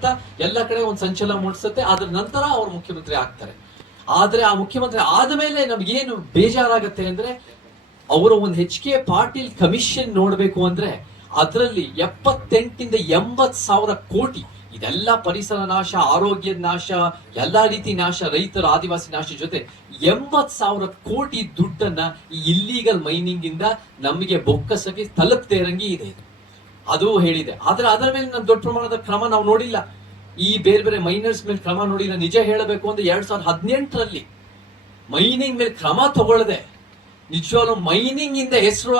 ಅಂತ ಎಲ್ಲ ಕಡೆ ಒಂದು ಸಂಚಲನ ಮೂಡಿಸುತ್ತೆ ಅದ್ರ ನಂತರ ಅವರು ಮುಖ್ಯಮಂತ್ರಿ ಆಗ್ತಾರೆ ಆದ್ರೆ ಆ ಮುಖ್ಯಮಂತ್ರಿ ಆದ ಮೇಲೆ ನಮ್ಗೇನು ಬೇಜಾರಾಗತ್ತೆ ಅಂದ್ರೆ ಅವರ ಒಂದು ಹೆಚ್ ಕೆ ಪಾಟೀಲ್ ಕಮಿಷನ್ ನೋಡ್ಬೇಕು ಅಂದ್ರೆ ಅದರಲ್ಲಿ ಎಪ್ಪತ್ತೆಂಟಿಂದ ಎಂಬತ್ ಸಾವಿರ ಕೋಟಿ ಇದೆಲ್ಲ ಪರಿಸರ ನಾಶ, ಆರೋಗ್ಯ ನಾಶ, ಎಲ್ಲಾ ರೀತಿ ನಾಶ, ರೈತರ ಆದಿವಾಸಿ ನಾಶ ಜೊತೆ ಎಂಬತ್ ಸಾವಿರ ಕೋಟಿ ದುಡ್ಡನ್ನ ಈ ಇಲ್ಲೀಗಲ್ ಮೈನಿಂಗ್ ಇಂದ ನಮಗೆ ಬೊಕ್ಕಸಕ್ಕೆ ತಲುಪದೇ ಇರಂಗಿ ಇದು. ಅದು ಹೇಳಿದೆ. ಆದ್ರೆ ಅದರ ಮೇಲೆ ನಾನು ದೊಡ್ಡ ಪ್ರಮಾಣದ ಕ್ರಮ ನಾವು ನೋಡಿಲ್ಲ. ಈ ಬೇರೆ ಬೇರೆ ಮೈನರ್ಸ್ ಮೇಲೆ ಕ್ರಮ ನೋಡಿಲ್ಲ. ನಿಜ ಹೇಳಬೇಕು ಅಂದ್ರೆ ಎರಡ್ ಸಾವಿರದ ಹದಿನೆಂಟರಲ್ಲಿ ಮೈನಿಂಗ್ ಮೇಲೆ ಕ್ರಮ ತಗೊಳ್ಳದೆ ನಿಜವಾಗ್ಲೂ ಮೈನಿಂಗ್ ಇಂದ ಹೆಸರು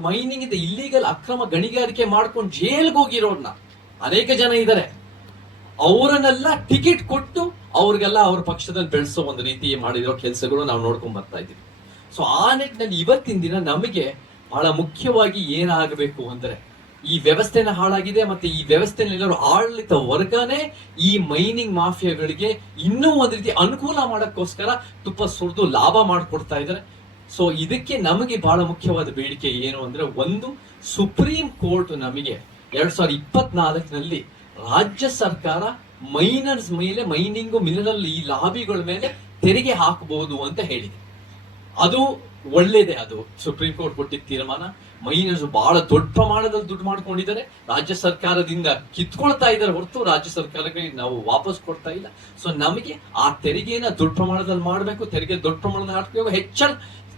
ಮೈನಿಂಗ್ ಇಂದ ಇಲ್ಲಿಗಲ್ ಅಕ್ರಮ ಗಣಿಗಾರಿಕೆ ಮಾಡ್ಕೊಂಡು ಜೈಲ್ಗೆ ಹೋಗಿರೋರ್ನ ಅನೇಕ ಜನ ಇದ್ದಾರೆ ಅವರನ್ನೆಲ್ಲ ಟಿಕೆಟ್ ಕೊಟ್ಟು ಅವ್ರಿಗೆಲ್ಲ ಅವ್ರ ಪಕ್ಷದಲ್ಲಿ ಬೆಳೆಸೋ ಒಂದು ರೀತಿ ಮಾಡಿರೋ ಕೆಲಸಗಳು ನಾವು ನೋಡ್ಕೊಂಡ್ ಬರ್ತಾ ಇದ್ದೀವಿ. ಸೊ ಆ ನಿಟ್ಟಿನಲ್ಲಿ ಇವತ್ತಿನ ದಿನ ನಮಗೆ ಬಹಳ ಮುಖ್ಯವಾಗಿ ಏನಾಗಬೇಕು ಅಂದ್ರೆ ಈ ವ್ಯವಸ್ಥೆನ ಹಾಳಾಗಿದೆ ಮತ್ತೆ ಈ ವ್ಯವಸ್ಥೆನಲ್ಲಿರೋ ಆಡಳಿತ ವರ್ಗನೇ ಈ ಮೈನಿಂಗ್ ಮಾಫಿಯಾಗಳಿಗೆ ಇನ್ನೂ ಒಂದ್ ರೀತಿ ಅನುಕೂಲ ಮಾಡೋಕ್ಕೋಸ್ಕರ ತುಪ್ಪ ಸುರಿದು ಲಾಭ ಮಾಡಿಕೊಡ್ತಾ ಇದ್ದಾರೆ. ಸೊ ಇದಕ್ಕೆ ನಮಗೆ ಬಹಳ ಮುಖ್ಯವಾದ ಬೇಡಿಕೆ ಏನು ಅಂದ್ರೆ ಒಂದು ಸುಪ್ರೀಂ ಕೋರ್ಟ್ ನಮಗೆ ಎರಡ್ ಸಾವಿರದ ರಾಜ್ಯ ಸರ್ಕಾರ ಮೈನರ್ಸ್ ಮೇಲೆ, ಮೈನಿಂಗು ಮಿನರಲ್ ಈ ಲಾಬಿಗಳ ಮೇಲೆ ತೆರಿಗೆ ಹಾಕಬಹುದು ಅಂತ ಹೇಳಿದೆ. ಅದು ಒಳ್ಳೇದೇ ಅದು. ಸುಪ್ರೀಂ ಕೋರ್ಟ್ ಕೊಟ್ಟಿದ್ದ ತೀರ್ಮಾನ ಮೈನರ್ಸ್ ಬಹಳ ದೊಡ್ಡ ಪ್ರಮಾಣದಲ್ಲಿ ದುಡ್ಡು ಮಾಡ್ಕೊಂಡಿದ್ದಾರೆ. ರಾಜ್ಯ ಸರ್ಕಾರದಿಂದ ಕಿತ್ಕೊಳ್ತಾ ಇದ್ದಾರೆ ಹೊರತು ರಾಜ್ಯ ಸರ್ಕಾರಕ್ಕೆ ನಾವು ವಾಪಸ್ ಕೊಡ್ತಾ ಇಲ್ಲ. ಸೊ ನಮಗೆ ಆ ತೆರಿಗೆನ ದೊಡ್ಡ ಪ್ರಮಾಣದಲ್ಲಿ ಮಾಡಬೇಕು, ತೆರಿಗೆ ದೊಡ್ಡ ಪ್ರಮಾಣದಲ್ಲಿ ಹಾಕಬೇಕು, ಹೆಚ್ಚಳ,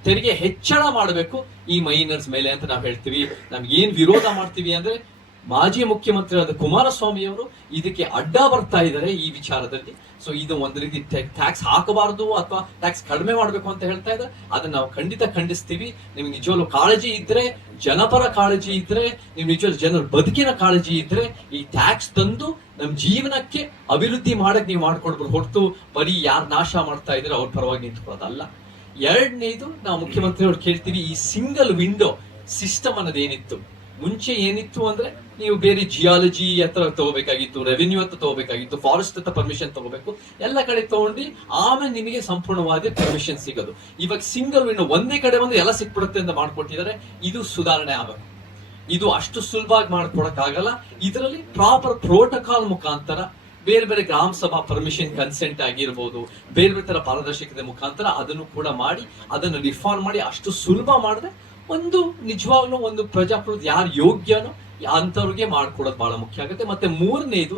ತೆರಿಗೆ ಹೆಚ್ಚಳ ಮಾಡಬೇಕು ಈ ಮೈನರ್ಸ್ ಮೇಲೆ ಅಂತ ನಾವು ಹೇಳ್ತೀವಿ. ನಮ್ಗೆ ಏನ್ ವಿರೋಧ ಮಾಡ್ತೀವಿ ಅಂದ್ರೆ ಮಾಜಿ ಮುಖ್ಯಮಂತ್ರಿಯಾದ ಕುಮಾರಸ್ವಾಮಿ ಅವರು ಇದಕ್ಕೆ ಅಡ್ಡ ಬರ್ತಾ ಇದ್ದಾರೆ ಈ ವಿಚಾರದಲ್ಲಿ. ಸೊ ಇದು ಒಂದು ರೀತಿ ಟ್ಯಾಕ್ಸ್ ಹಾಕಬಾರದು ಅಥವಾ ಟ್ಯಾಕ್ಸ್ ಕಡಿಮೆ ಮಾಡಬೇಕು ಅಂತ ಹೇಳ್ತಾ ಇದ್ದಾರೆ. ಅದನ್ನ ನಾವು ಖಂಡಿತ ಖಂಡಿಸ್ತೀವಿ. ನಿಮ್ಗೆ ನಿಜವಾಗ್ಲೂ ಕಾಳಜಿ ಇದ್ರೆ, ಜನಪರ ಕಾಳಜಿ ಇದ್ರೆ ನಿಮ್ ನಿಜವಾಗ್ಲೂ ಜನರ ಬದುಕಿನ ಕಾಳಜಿ ಇದ್ರೆ, ಈ ಟ್ಯಾಕ್ಸ್ ತಂದು ನಮ್ಮ ಜೀವನಕ್ಕೆ ಅಭಿವೃದ್ಧಿ ಮಾಡಕ್ ನೀವು ಮಾಡ್ಕೊಡ್ಬೋದು ಹೊರತು ಬರೀ ಯಾರು ನಾಶ ಮಾಡ್ತಾ ಇದ್ರೆ ಅವ್ರ ಪರವಾಗಿ ನಿಂತ್ಕೊಳ್ಳೋದಲ್ಲ. ಎರಡನೇದು ನಾವು ಮುಖ್ಯಮಂತ್ರಿ ಅವ್ರು ಕೇಳ್ತೀವಿ ಈ ಸಿಂಗಲ್ ವಿಂಡೋ ಸಿಸ್ಟಮ್ ಅನ್ನೋದು ಏನಿತ್ತು ಮುಂಚೆ ಏನಿತ್ತು ಅಂದ್ರೆ ನೀವು ಬೇರೆ ಜಿಯಾಲಜಿ ಹತ್ರ ತಗೋಬೇಕಾಗಿತ್ತು ರೆವಿನ್ಯೂ ಹತ್ರ ತಗೋಬೇಕಾಗಿತ್ತು ಫಾರೆಸ್ಟ್ ಹತ್ರ ಪರ್ಮಿಷನ್ ತಗೋಬೇಕು, ಎಲ್ಲ ಕಡೆ ತಗೊಂಡು ಆಮೇಲೆ ನಿಮಗೆ ಸಂಪೂರ್ಣವಾದ ಪರ್ಮಿಷನ್ ಸಿಗೋದು. ಇವಾಗ ಸಿಂಗಲ್ ವಿಂಡೋ ಒಂದೇ ಕಡೆ ಬಂದು ಎಲ್ಲ ಸಿಕ್ಬಿಡುತ್ತೆ ಅಂತ ಮಾಡ್ಕೊಟ್ಟಿದ್ದಾರೆ, ಇದು ಸುಧಾರಣೆ ಆಗಬೇಕು. ಇದು ಅಷ್ಟು ಸುಲಭವಾಗಿ ಮಾಡ್ಕೊಡಕ್ ಆಗಲ್ಲ ಇದರಲ್ಲಿ ಪ್ರಾಪರ್ ಪ್ರೋಟೋಕಾಲ್ ಮುಖಾಂತರ ಬೇರೆ ಬೇರೆ ಗ್ರಾಮ ಸಭಾ ಪರ್ಮಿಷನ್ ಕನ್ಸೆಂಟ್ ಆಗಿರ್ಬೋದು, ಬೇರೆ ಬೇರೆ ತರ ಪಾರದರ್ಶಕತೆ ಮುಖಾಂತರ ಅದನ್ನು ಕೂಡ ಮಾಡಿ, ಅದನ್ನು ರಿಫಾರ್ಮ್ ಮಾಡಿ, ಅಷ್ಟು ಸುಲಭ ಮಾಡಿದ್ರೆ ಒಂದು ನಿಜವಾಗ್ಲೂ ಒಂದು ಪ್ರಜಾಪ್ರಭುತ್ವ ಯಾರು ಯೋಗ್ಯನೋ ಅಂಥವ್ರಿಗೆ ಮಾಡ್ಕೊಡೋದು ಬಹಳ ಮುಖ್ಯ ಆಗುತ್ತೆ. ಮತ್ತೆ ಮೂರನೇದು